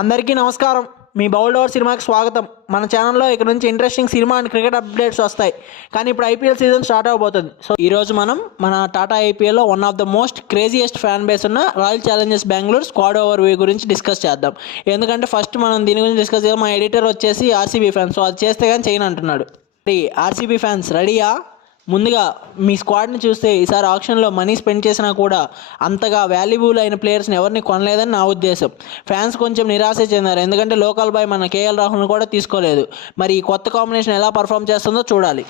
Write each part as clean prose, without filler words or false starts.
అందరికీ నమస్కారం. మీ bowled over సినిమాకి స్వాగతం. మన ఛానల్లో ఇక్కడ నుంచి interesting cinema and cricket updates వస్తాయి. కానీ ఇప్పుడు ఐపీఎల్ సీజన్ స్టార్ట్ అవబోతుంది. సో ఈరోజు మనం మన టాటా ఐపీఎల్లో one of the most craziest fan base ఉన్న Royal Challengers Bengaluru squad overview గురించి డిస్కస్ చేద్దాం. ఎందుకంటే ఫస్ట్ మనం దీని గురించి డిస్కస్ చేద్దాం. మా ఎడిటర్ వచ్చేసి ఆర్సీబీ ఫ్యాన్స్, సో అది చేస్తే కానీ చేయను అంటున్నాడు. ఆర్సీబీ ఫ్యాన్స్ రెడీయా? ముందుగా మీ స్క్వాడ్ని చూస్తే ఈసారి ఆక్షన్లో మనీ స్పెండ్ చేసినా కూడా అంతగా వాల్యుబుల్ అయిన ప్లేయర్స్ని ఎవరిని కొనలేదని నా ఉద్దేశం. ఫ్యాన్స్ కొంచెం నిరాశ చెందారు, ఎందుకంటే లోకల్ బాయ్ మన కేఎల్ రాహుల్ని కూడా తీసుకోలేదు. మరి ఈ కొత్త కాంబినేషన్ ఎలా పర్ఫామ్ చేస్తుందో చూడాలి.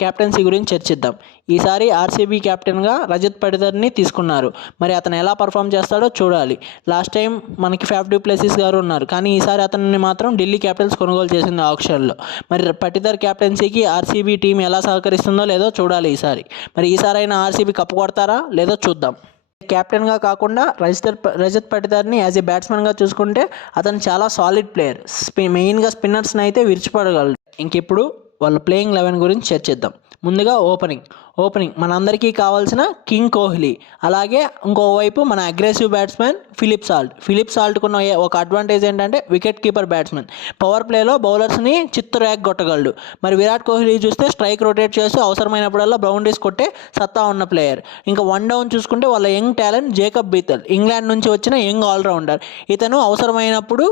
కెప్టెన్సీ గురించి చర్చిద్దాం. ఈసారి ఆర్సీబీ కెప్టెన్గా రజత్ పడిదర్ని తీసుకున్నారు. మరి అతను ఎలా పర్ఫామ్ చేస్తాడో చూడాలి. లాస్ట్ టైం మనకి ఫ్యాఫ్ డు ప్లెసిస్ గారు ఉన్నారు, కానీ ఈసారి అతన్ని మాత్రం ఢిల్లీ క్యాపిటల్స్ కొనుగోలు చేసింది ఆక్షన్లో. మరి పటిదర్ కెప్టెన్సీకి ఆర్సీబీ టీం ఎలా సహకరిస్తుందో లేదో చూడాలి ఈసారి. మరి ఈసారైనా ఆర్సీబీ కప్పు కొడతారా లేదో చూద్దాం. కెప్టెన్గా కాకుండా రజత్ పటిదార్ని యాజ్ ఏ బ్యాట్స్మెన్గా చూసుకుంటే అతను చాలా సాలిడ్ ప్లేయర్. మెయిన్గా స్పిన్నర్స్ని అయితే విడిచిపడగలడు. ఇంకిప్పుడు వాళ్ళ ప్లేయింగ్ 11 గురించి చర్చిద్దాం. ముందుగా ఓపెనింగ్ మనందరికీ కావాల్సిన కింగ్ కోహ్లీ, అలాగే ఇంకోవైపు మన అగ్రెసివ్ బ్యాట్స్మెన్ ఫిలిప్ సాల్ట్కున్న ఒక అడ్వాంటేజ్ ఏంటంటే వికెట్ కీపర్ బ్యాట్స్మెన్. పవర్ ప్లేలో బౌలర్స్ని చిత్తు కొట్టగలడు. మరి విరాట్ కోహ్లీ చూస్తే స్ట్రైక్ రొటేట్ చేస్తూ అవసరమైనప్పుడల్లా బౌండరీస్ కొట్టే సత్తా ఉన్న ప్లేయర్. ఇంకా వన్ డౌన్ చూసుకుంటే వాళ్ళ యంగ్ టాలెంట్ జేకబ్ బీథల్, ఇంగ్లాండ్ నుంచి వచ్చిన యంగ్ ఆల్రౌండర్. ఇతను అవసరమైనప్పుడు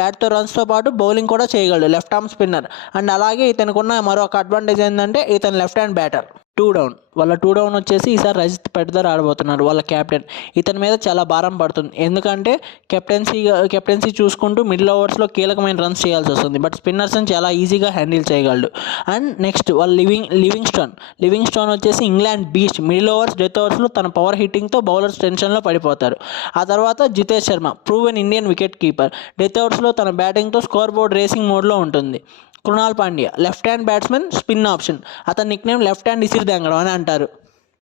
బ్యాట్తో రన్స్తో పాటు బౌలింగ్ కూడా చేయగలడు, లెఫ్ట్ ఆర్మ్ స్పిన్నర్. అండ్ అలాగే ఇతనుకున్న మరొక అడ్వాంటేజ్ ఏంటంటే ఇతను left hand batter. Two down వచ్చేసి ఈసారి రజత్ పటిదార్ ఆడబోతున్నారు, వాళ్ళ కెప్టెన్. ఇతని మీద చాలా భారం పడుతుంది, ఎందుకంటే కెప్టెన్సీ చూసుకుంటూ మిడిల్ ఓవర్స్లో కీలకమైన రన్స్ చేయాల్సి వస్తుంది. బట్ స్పిన్నర్స్ని చాలా ఈజీగా హ్యాండిల్ చేయగలడు. అండ్ నెక్స్ట్ వాళ్ళ లివింగ్ స్టోన్ వచ్చేసి England beast. Middle overs, death ఓవర్స్లో తన పవర్ హిట్టింగ్తో బౌలర్స్ టెన్షన్లో పడిపోతారు. ఆ తర్వాత Jitesh Sharma, proven Indian wicket keeper. Death ఓవర్స్లో తన బ్యాటింగ్తో స్కోర్ బోర్డ్ రేసింగ్ మోడ్లో ఉంటుంది. Krunal Pandya, left hand batsmen, spin option. అతని నిక్నేమ్ లెఫ్ట్ హ్యాండ్ ఇసిరి దెంగడం అని అంటారు.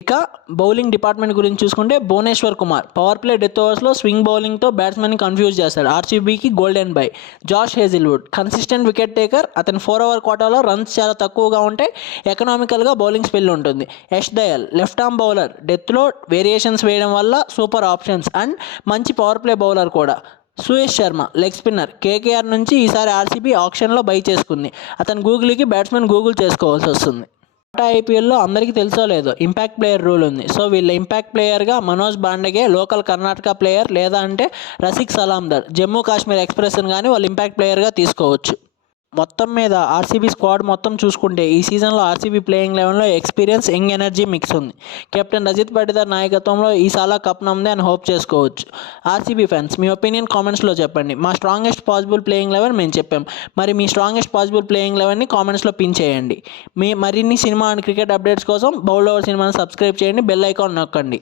ఇక బౌలింగ్ డిపార్ట్మెంట్ గురించి చూసుకుంటే Bhuvneshwar Kumar, power play, death ఓవర్స్లో స్వింగ్ బౌలింగ్తో బ్యాట్స్మెన్ని కన్ఫ్యూజ్ చేస్తాడు. ఆర్సీబీకి golden boy. Josh Hazlewood, consistent wicket taker. అతని 4 ఓవర్ కోటాలో రన్స్ చాలా తక్కువగా ఉంటాయి, ఎకనామికల్గా బౌలింగ్ స్పెల్ ఉంటుంది. Yash Dayal, left arm bowler, డెత్లో వేరియేషన్స్ వేయడం వల్ల సూపర్ ఆప్షన్స్ అండ్ మంచి పవర్ ప్లే బౌలర్ కూడా. Suyash Sharma, leg spinner. KKR నుంచి ఈసారి ఆర్సీబీ ఆక్షన్లో బై చేసుకుంది. అతను గూగుల్కి బ్యాట్స్మెన్ గూగుల్ చేసుకోవాల్సి వస్తుంది. టాటా ఐపీఎల్లో అందరికీ తెలుసో లేదో ఇంపాక్ట్ ప్లేయర్ రూల్ ఉంది. సో వీళ్ళ ఇంపాక్ట్ ప్లేయర్గా మనోజ్ బాండగే, లోకల్ కర్ణాటక ప్లేయర్, లేదా అంటే రసిక్ సలాందర్, జమ్మూ కాశ్మీర్ ఎక్స్ప్రెస్ని కానీ వాళ్ళు ఇంపాక్ట్ ప్లేయర్గా తీసుకోవచ్చు. మొత్తం మీద ఆర్సీబీ స్క్వాడ్ మొత్తం చూసుకుంటే ఈ సీజన్లో ఆర్సీబీ ప్లేయింగ్ 11లో ఎక్స్పీరియన్స్, యంగ్ ఎనర్జీ మిక్స్ ఉంది. కెప్టెన్ రజత్ పటిదార్ నాయకత్వంలో ఈసారి కప్ నమ్మదే అని హోప్ చేసుకోవచ్చు. ఆర్సీబీ ఫ్యాన్స్ మీ ఒపీనియన్ కామెంట్స్లో చెప్పండి. మా స్ట్రాంగెస్ట్ పాసిబుల్ ప్లేయింగ్ 11 మేము చెప్పాం. మరి మీ స్ట్రాంగెస్ట్ పాసిబుల్ ప్లేయింగ్ 11ని కామెంట్స్లో పిన్ చేయండి. మీ మరిన్ని సినిమా అండ్ క్రికెట్ అప్డేట్స్ కోసం బౌల్డ్ ఓవర్ సినిమాని సబ్స్క్రైబ్ చేయండి, బెల్ ఐకాన్ నొక్కండి.